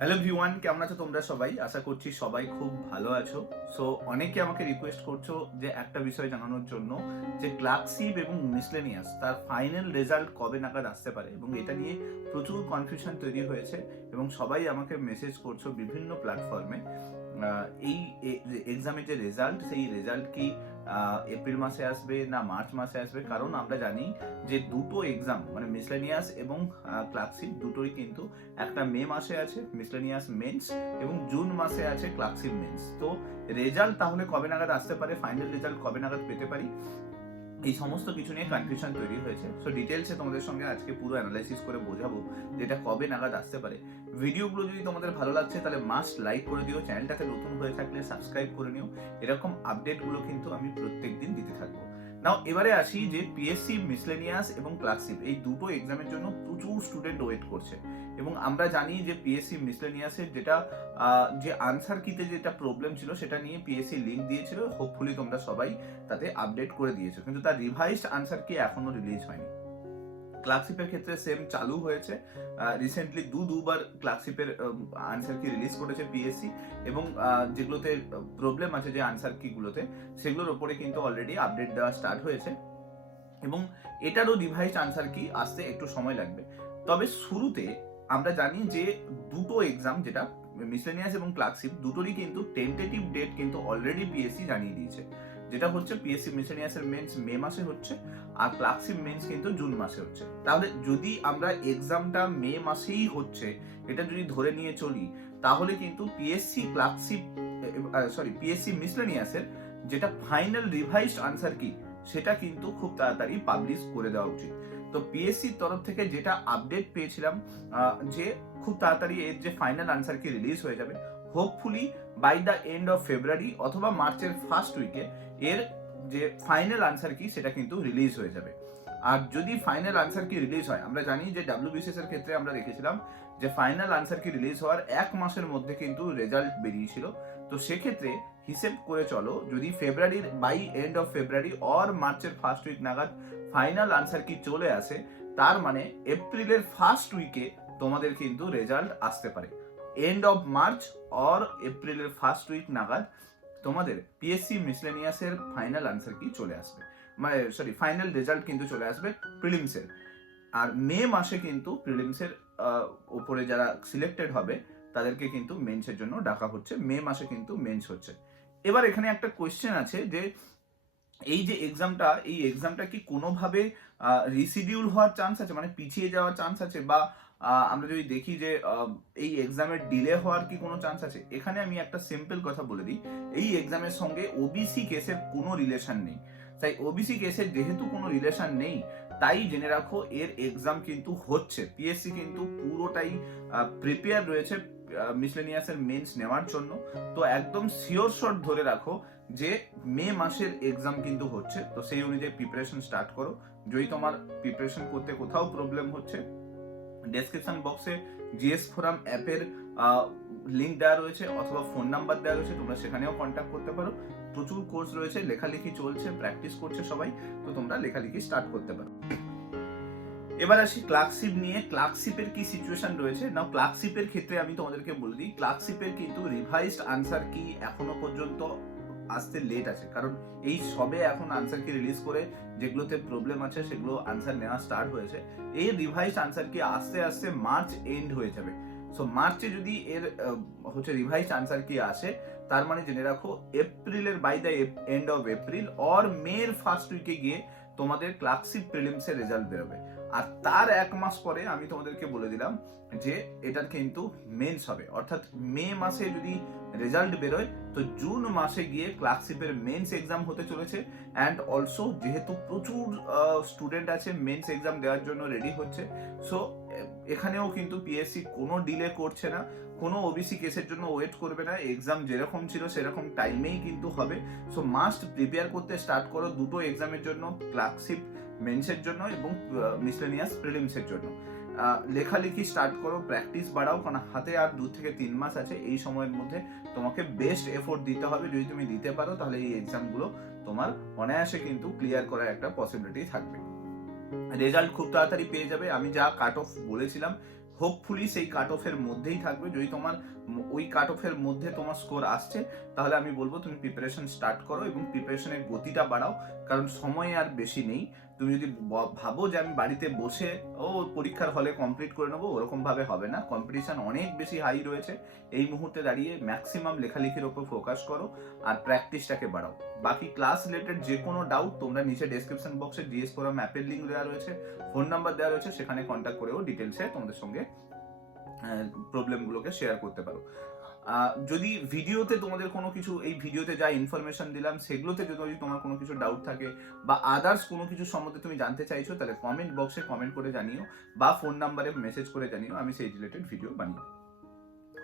Hello everyone, কেমন আছো তোমরা সবাই? আশা করছি সবাই খুব ভালো আছো। সো অনেকে আমাকে রিকোয়েস্ট করছো যে একটা বিষয় জানানোর জন্য, যে ক্লার্কশিপ এবং মিসলেনিয়াস তার ফাইনাল রেজাল্ট কবে নাগাদ আসতে পারে, এবং এটা নিয়ে প্রচুর কনফিউশন তৈরি হয়েছে এবং সবাই আমাকে মেসেজ করছো বিভিন্ন প্ল্যাটফর্মে। এই এক্সামের যে রেজাল্ট, সেই রেজাল্ট কি এপ্রিল মাসে আসবে না মার্চ মাসে আসবে? কারণ আমরা জানি যে দুটো এক্সাম মানে মিসলেনিয়াস এবং ক্লার্কশিপ দুটোই কিন্তু একটা মে মাসে আছে মিসলেনিয়াস মেন্স, এবং জুন মাসে আছে ক্লার্কশিপ মেন্স। তো রেজাল্ট তাহলে কবে নাগাদ আসতে পারে, ফাইনাল রেজাল্ট কবে নাগাদ পেতে পারি, এই সমস্ত কিছু নিয়ে কনফিউশন তৈরি হয়েছে। সো ডিটেলসে তোমাদের সঙ্গে আজকে পুরো অ্যানালাইসিস করে বোঝাবো যে এটা কবে নাগাদ আসতে পারে। ভিডিওগুলো যদি তোমাদের ভালো লাগছে তাহলে মাস্ট লাইক করে দিও, চ্যানেলটাকে নতুন হয়ে থাকলে সাবস্ক্রাইব করে নিও। এরকম আপডেটগুলো কিন্তু আমি প্রত্যেকদিন দিতে থাকবো। নাও এবারে আসি যে পিএসসি মিসলেনিয়াস এবং ক্লার্কশিপ এই দুটো এক্সামের জন্য প্রচুর স্টুডেন্ট ওয়েট করছে, এবং আমরা জানি যে পিএসসি মিসলেনিয়াসের যেটা যে আনসার কিতে যেটা প্রবলেম ছিল সেটা নিয়ে পিএসসি লিঙ্ক দিয়েছিল, হোপফুলি তোমরা সবাই তাতে আপডেট করে দিয়েছো, কিন্তু তার রিভাইজড আনসার কি এখনো রিলিজ হয়নি। ক্লার্কশিপের ক্ষেত্রে সেম চালু হয়েছে, রিসেন্টলি দুবার ক্লার্কশিপের আনসার কি রিলিজ করেছে পিএসসি, এবং যেগুলোতে প্রবলেম আছে যে আনসার কি গুলোতে, সেগুলোর ওপরে কিন্তু অলরেডি আপডেট দেওয়া স্টার্ট হয়েছে, এবং এটারও রিভাইজড আনসার কি আসতে একটু সময় লাগবে। তবে শুরুতে আমরা জানি যে দুটো এক্সাম, যেটা মিসলেনিয়াস এবং ক্লার্কশিপ, দুটোরই কিন্তু টেন্টেটিভ ডেট কিন্তু অলরেডি পিএসসি জানিয়ে দিয়েছে, যেটা হচ্ছে পিএসসি মিসলেনিয়াসের মেন্স মে মাসে হচ্ছে আর ক্লার্কশিপ মেন্স কিন্তু জুন মাসে হচ্ছে। তাহলে যদি আমরা এক্সামটা মে মাসেই হচ্ছে এটা যদি ধরে নিয়ে চলি, তাহলে কিন্তু পিএসসি মিসলেনিয়াসের যেটা ফাইনাল রিভাইজড আনসার কি সেটা কিন্তু খুব তাড়াতাড়ি পাবলিশ করে দেওয়া উচিত। তো পিএসসির তরফ থেকে যেটা আপডেট পেয়েছিলাম, যে খুব তাড়াতাড়ি এর যে ফাইনাল আনসার কি রিলিজ হয়ে যাবে, hopefully by the end of February অথবা মার্চের ফার্স্ট উইকে এর যে ফাইনাল আনসার কি সেটা কিন্তু রিলিজ হয়ে যাবে। আর যদি ফাইনাল আনসার কি রিলিজ হয়, আমরা জানি যে ডাব্লিউবিসিএস এর ক্ষেত্রে আমরা দেখেছিলাম যে ফাইনাল আনসার কি রিলিজ হওয়ার এক মাসের মধ্যে কিন্তু রেজাল্ট বেরিয়েছিল। তো সেক্ষেত্রে হিসেব করে চলো, যদি ফেব্রুয়ারির by end of February or মার্চের ফার্স্ট উইক নাগাদ ফাইনাল আনসার কি চলে আসে, তার মানে এপ্রিলের ফার্স্ট উইকে তোমাদের কিন্তু রেজাল্ট আসতে পারে। এন্ড অফ মার্চ অর এপ্রিলের ফার্স্ট উইক নাগাদ তোমাদের পিএসসি মিসলেনিয়াসের ফাইনাল আনসার কি চলে আসবে, মানে ফাইনাল রেজাল্ট কিন্তু চলে আসবে প্রিলিমসের। আর মে মাসে কিন্তু প্রিলিমসের উপরে যারা সিলেক্টেড হবে তাদেরকে কিন্তু মেন্সের জন্য ডাকা হচ্ছে, মে মাসে কিন্তু মেন্স হচ্ছে। এবার এখানে একটা কোয়েশ্চেন আছে যে এই যে এক্সামটা, এই এক্সামটা কি কোনোভাবে রিসিডিউল হওয়ার চান্স আছে, মানে পিছিয়ে যাওয়ার চান্স আছে, বা আমরা যদি দেখি যে এই এক্সামের ডিলে হওয়ার কি কোনো চান্স আছে? এখানে আমি একটা সিম্পল কথা বলে দিই, এই এক্সামের সঙ্গে ওবিসি কেসের কোনো রিলেশন নেই। তাই ওবিসি কেসের যেহেতু কোনো রিলেশন নেই, তাই জেনে রাখো এর এক্সাম কিন্তু হচ্ছে। পিএসসি কিন্তু পুরোটাই প্রিপেয়ার রয়েছে মিসলেনিয়াসের মেন্স নেওয়ার জন্য। তো একদম শিওর শট ধরে রাখো যে মে মাসের এক্সাম কিন্তু হচ্ছে। তো সেই অনুযায়ী প্রিপারেশন স্টার্ট করো। যদি তোমার প্রিপারেশন করতে কোথাও প্রবলেম হচ্ছে, ডেসক্রিপশন বক্সে জিএস ফোরাম অ্যাপের লিঙ্ক দেওয়া রয়েছে অথবা ফোন নাম্বার দেওয়া রয়েছে, তোমরা সেখানেও কন্ট্যাক্ট করতে পারো। প্রচুর কোর্স রয়েছে, লেখালেখি চলছে, প্র্যাকটিস করছে সবাই, তো তোমরা লেখালেখি স্টার্ট করতে পারো। এবার আসি ক্লার্কশিপ নিয়ে। ক্লার্কশিপের কি সিচুয়েশন রয়েছে না, ক্লার্কশিপের ক্ষেত্রে আমি তোমাদেরকে বলে দিই, ক্লার্কশিপের কিন্তু রিভাইজড আনসার কি এখনো পর্যন্ত আসতে লেট আছে, কারণ এই সবে এখন আনসার কি রিলিজ করে যেগুলোতে প্রবলেম আছে সেগুলো আনসার নেওয়া স্টার্ট হয়েছে। এই রিভাইজড আনসার কি আস্তে আস্তে মার্চ এন্ড হয়ে যাবে। সো মার্চে যদি এর রিভাইজড আনসার কি আসে, তার মানে জেনে রাখো এপ্রিলের by the end of April or মের ফার্স্ট উইকে গিয়ে তোমাদের ক্লার্কশিপ প্রিলিমসের রেজাল্ট বেরোবে। আর তার এক মাস পরে আমি তোমাদেরকে বলে দিলাম যে এটার কিন্তু মেন্স হবে, অর্থাৎ মে মাসে যদি রেজাল্ট বেরোয় তো জুন মাসে গিয়ে ক্লার্কশিপের মেন্স এক্সাম হতে চলেছে। অ্যান্ড অলসো যেহেতু প্রচুর স্টুডেন্ট আছে মেন্স এক্সাম দেওয়ার জন্য রেডি হচ্ছে, সো এখানেও কিন্তু পিএসসি কোনো ডিলে করছে না, কোনো ওবিসি কেসের জন্য ওয়েট করবে না, এক্সাম যেরকম ছিল সেরকম টাইমেই কিন্তু হবে। সো মাস্ট প্রিপেয়ার করতে স্টার্ট করো দুটো এক্সামের জন্য, ক্লার্কশিপ মেন্সের জন্য এবং মিসলেনিয়াস প্রিলিমসের জন্য। লেখালেখি স্টার্ট করো, প্র্যাকটিস বাড়াও, কারণ হাতে আর 2 থেকে 3 মাস আছে। এই সময়ের মধ্যে তোমাকে বেস্ট এফোর্ট দিতে হবে। যদি তুমি দিতে পারো তাহলে এই এক্সামগুলো তোমার অনায়াসে কিন্তু ক্লিয়ার করার একটা পসিবিলিটি থাকবে। রেজাল্ট খুব তাড়াতাড়ি পেয়ে যাবে। আমি যা কাট অফ বলেছিলাম হোপফুলি সেই কাট অফের মধ্যেই থাকবে। যদি তোমার ওই কাট অফের মধ্যে তোমার স্কোর আসছে, তাহলে আমি বলবো তুমি প্রিপারেশন স্টার্ট করো এবং প্রিপারেশনের গতিটা বাড়াও, কারণ সময় আর বেশি নেই। তুমি যদি ভাবো যে আমি বাড়িতে বসে পরীক্ষার হলে কমপ্লিট করে নেবো, ওরকম ভাবে হবে না। কম্পিটিশন অনেক বেশি হাই রয়েছে। এই মুহূর্তে দাঁড়িয়ে ম্যাক্সিমাম লেখালেখির ওপর ফোকাস করো আর প্র্যাকটিসটাকে বাড়াও। বাকি ক্লাস রিলেটেড যে কোনো ডাউট তোমরা নিচে ডেসক্রিপশন বক্সে জিএস ফোরাম ম্যাপের লিঙ্ক দেওয়া রয়েছে, ফোন নাম্বার দেওয়া রয়েছে, সেখানে কন্ট্যাক্ট করেও ডিটেলসে তোমাদের সঙ্গে প্রবলেমগুলোকে শেয়ার করতে পারো। যদি ভিডিওতে তোমাদের কোনো কিছু, এই ভিডিওতে যা ইনফরমেশন দিলাম সেগুলোতে যদি তোমার কোনো কিছু ডাউট থাকে বা আদার্স কোনো কিছু সম্বন্ধে তুমি জানতে চাইছো, তাহলে কমেন্ট বক্সে কমেন্ট করে জানিও বা ফোন নাম্বারে মেসেজ করে জানিও, আমি সেই রিলেটেড ভিডিও বানিয়ে।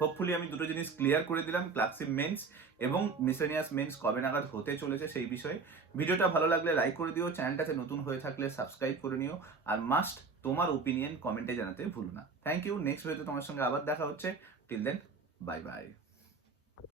হোপফুলি আমি দুটো জিনিস ক্লিয়ার করে দিলাম, ক্লাসিক মেন্স এবং মিসেলিনিয়াস মেন্স কবে নাগাদ হতে চলেছে সেই বিষয়ে। ভিডিওটা ভালো লাগলে লাইক করে দিও, চ্যানেলটাতে নতুন হয়ে থাকলে সাবস্ক্রাইব করে নিও, আর মাস্ট তোমার ওপিনিয়ন কমেন্টে জানাতে ভুলো না। Thank you. নেক্সট ভিডিওতে তোমার সঙ্গে আবার দেখা হচ্ছে। Till then, bye by.